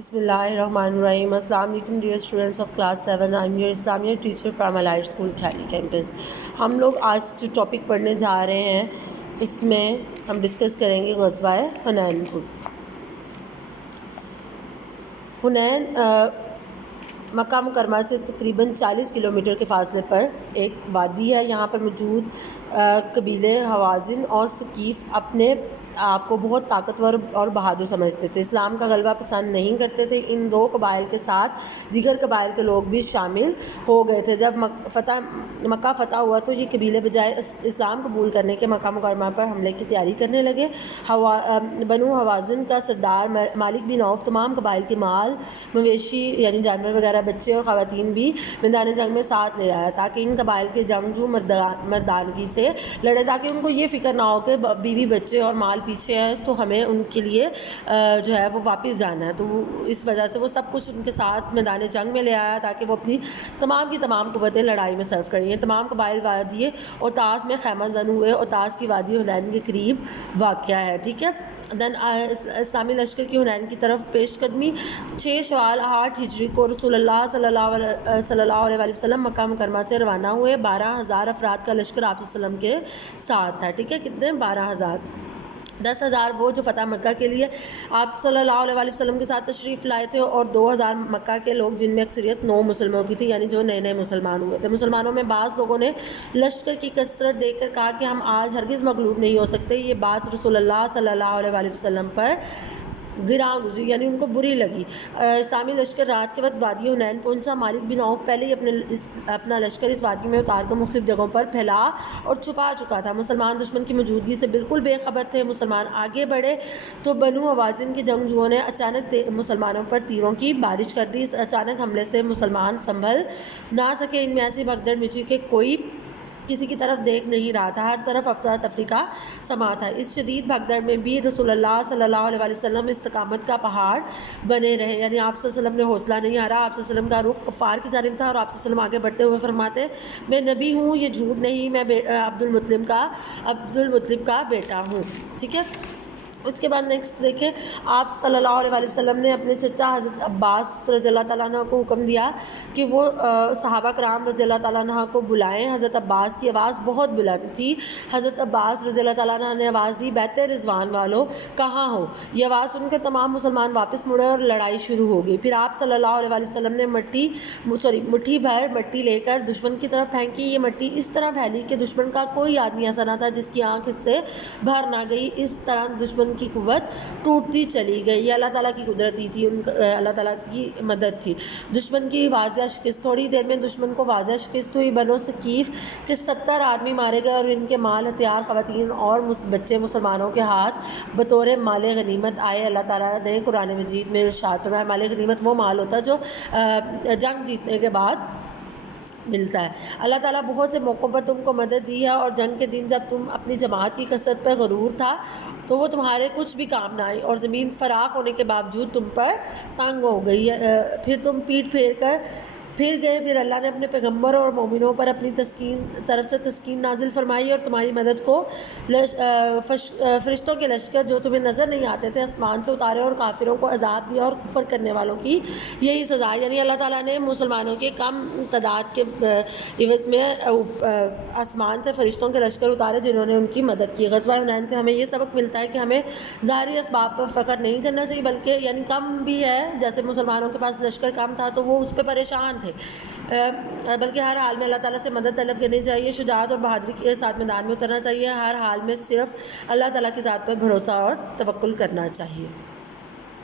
بسم اللہ الرحمن الرحیم. السلام علیکم dear students of class 7. I am your Islamiya teacher from Allied school Theli campus. ہم لوگ آج جو ٹاپک پڑھنے جا رہے ہیں اس میں ہم ڈسکس کریں گے غزوہ حنین کو. حنین مکہ مکرمہ سے تقریباً 40 کلومیٹر کے فاصلے پر ایک وادی ہے. یہاں پر موجود قبیلے حوازن اور ثقیف اپنے آپ کو بہت طاقتور اور بہادر سمجھتے تھے. اسلام کا غلبہ پسند نہیں کرتے تھے. ان دو قبائل کے ساتھ دیگر قبائل کے لوگ بھی شامل ہو گئے تھے. جب مکہ فتح ہوا تو یہ قبیلے بجائے اسلام قبول کرنے کے مکہ مکرمہ پر حملے کی تیاری کرنے لگے. بنو حوازن کا سردار مالک بن عوف تمام قبائل کے مال مویشی یعنی جانور وغیرہ، بچے اور خواتین بھی میدان جنگ میں ساتھ لے آیا تاکہ ان قبائل کے جنگجو مردانگی سے لڑے، تاکہ ان کو یہ فکر نہ ہو کہ بیوی بچے اور مال پیچھے ہے تو ہمیں ان کے لیے جو ہے وہ واپس جانا ہے. تو اس وجہ سے وہ سب کچھ ان کے ساتھ میدان جنگ میں لے آیا تاکہ وہ اپنی تمام کی تمام قوتیں لڑائی میں صرف کریں. یہ تمام قبائل وادی اوتاس میں خیمہ زن ہوئے. اوتاس کی وادی حنین کے قریب واقع ہے. ٹھیک ہے. دن اسلامی لشکر کی حنین کی طرف پیش قدمی 6 شوال 8 ہجری کو رسول اللہ صلی اللہ علیہ وسلم مکہ مکرمہ سے روانہ ہوئے. 12,000 افراد کا لشکر آپ صلی اللہ علیہ وسلم کے ساتھ تھا. ٹھیک ہے. کتنے؟ 12,000. 10,000 وہ جو فتح مکہ کے لیے آپ صلی اللہ علیہ وسلم کے ساتھ تشریف لائے تھے، اور 2,000 مکہ کے لوگ جن میں اکثریت 9 مسلمانوں کی تھی، یعنی جو نئے نئے مسلمان ہوئے تھے. مسلمانوں میں بعض لوگوں نے لشکر کی کثرت دیکھ کر کہا کہ ہم آج ہرگز مغلوب نہیں ہو سکتے. یہ بات رسول اللہ صلی اللہ علیہ وسلم پر گراں گزری، یعنی ان کو بری لگی. اسلامی لشکر رات کے وقت وادی حنین پہنچا. مالک بن عوف پہلے ہی اپنا لشکر اس وادی میں اتار کر مختلف جگہوں پر پھیلا اور چھپا چکا تھا. مسلمان دشمن کی موجودگی سے بالکل بے خبر تھے. مسلمان آگے بڑھے تو بنو حوازن کے جنگجوؤں نے اچانک مسلمانوں پر تیروں کی بارش کر دی. اس اچانک حملے سے مسلمان سنبھل نہ سکے. ان میں ایسی بھگدڑ مچی کہ کوئی کسی کی طرف دیکھ نہیں رہا تھا. ہر طرف افراتفری کا سما تھا. اس شدید بھگدڑ میں بھی رسول اللہ صلی اللہ علیہ وسلم استقامت کا پہاڑ بنے رہے، یعنی آپ صلی اللہ علیہ وسلم نے حوصلہ نہیں ہارا. آپ صلی اللہ علیہ وسلم کا رخ کفار کی جانب تھا اور آپ صلی اللہ علیہ وسلم آگے بڑھتے ہوئے فرماتے: میں نبی ہوں، یہ جھوٹ نہیں، میں عبد المطلب کا بیٹا ہوں. ٹھیک ہے. اس کے بعد نیکسٹ دیکھیں، آپ صلی اللہ علیہ وسلم نے اپنے چچا حضرت عباس رضی اللہ تعالیٰ عنہ کو حکم دیا کہ وہ صحابہ کرام رضی اللہ تعالیٰ عنہ کو بلائیں. حضرت عباس کی آواز بہت بلند تھی. حضرت عباس رضی اللہ تعالیٰ عنہ نے آواز دی: بیت رضوان والو کہاں ہو؟ یہ آواز سن کے تمام مسلمان واپس مڑے اور لڑائی شروع ہو گئی. پھر آپ صلی اللہ علیہ وسلم نے مٹھی بھر مٹی لے کر دشمن کی طرف پھینکی. یہ مٹی اس طرح پھیلی کہ دشمن کا کوئی آدمی ایسا نہ تھا جس کی آنکھ اس سے بھر نہ گئی. اس طرح دشمن کی قوت ٹوٹتی چلی گئی. یہ اللہ تعالیٰ کی قدرت ہی تھی، اللہ تعالیٰ کی مدد تھی. دشمن کی واضح شکست، تھوڑی دیر میں دشمن کو واضح شکست ہوئی. بنو ثقیف کے 70 آدمی مارے گئے اور ان کے مال، ہتھیار، خواتین اور بچے مسلمانوں کے ہاتھ بطور مال غنیمت آئے. اللہ تعالیٰ نے قرآن مجید میں ارشاد فرمایا: مال غنیمت وہ مال ہوتا ہے جو جنگ جیتنے کے بعد ملتا ہے. اللہ تعالیٰ بہت سے موقعوں پر تم کو مدد دی ہے، اور جنگ کے دن جب تم اپنی جماعت کی کثرت پر غرور تھا تو وہ تمہارے کچھ بھی کام نہ آئی، اور زمین فراخ ہونے کے باوجود تم پر تنگ ہو گئی. پھر تم پیٹ پھر گئے. پھر اللہ نے اپنے پیغمبر اور مومنوں پر اپنی طرف سے تسکین نازل فرمائی اور تمہاری مدد کو فرشتوں کے لشکر جو تمہیں نظر نہیں آتے تھے آسمان سے اتارے اور کافروں کو عذاب دیا، اور کفر کرنے والوں کی یہی سزا. یعنی اللہ تعالیٰ نے مسلمانوں کے کم تعداد کے عوض میں آسمان سے فرشتوں کے لشکر اتارے جنہوں نے ان کی مدد کی. غزوہ حنین سے ہمیں یہ سبق ملتا ہے کہ ہمیں ظاہری اسباب پر فخر نہیں کرنا چاہیے، بلکہ یعنی کم بھی ہے، جیسے مسلمانوں کے پاس لشکر کم تھا تو وہ اس پہ پریشان تھے، بلکہ ہر حال میں اللہ تعالیٰ سے مدد طلب کرنی چاہیے. شجاعت اور بہادری کے ساتھ میدان میں اترنا چاہیے. ہر حال میں صرف اللہ تعالیٰ کی ذات پر بھروسہ اور توکل کرنا چاہیے.